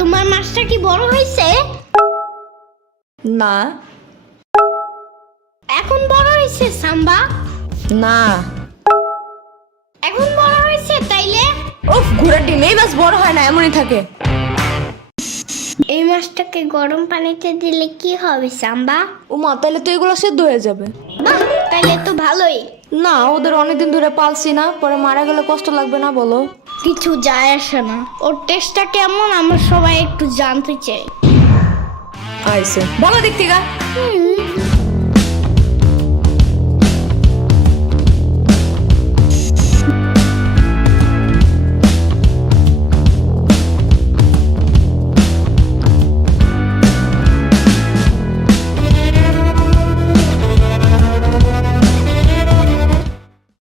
তোমার মাছটা কি বড় হয়েছে? না। এখন বড় হয়েছে সাম্বা? না। এখন বড় হয়েছে তাইলে? উফ ঘোড়ার ডিম এই মাছ বড় হয় না এমনই থাকে। এই মাছটাকে গরম পানিতে দিলে কি হবে সাম্বা? ও মা তাহলে তো এগুলো সেদ্ধ হয়ে যাবে। বাহ তাইলে তো ভালোই। না ওদের অনেকদিন ধরে পালছি না পরে মারা গেলে কষ্ট লাগবে না বলো। কিছু যায় আসে না। ওর টেস্টটা কেমন আমরা সবাই একটু জানতে চাই। আইসে। বলো দেখতে গা হুম।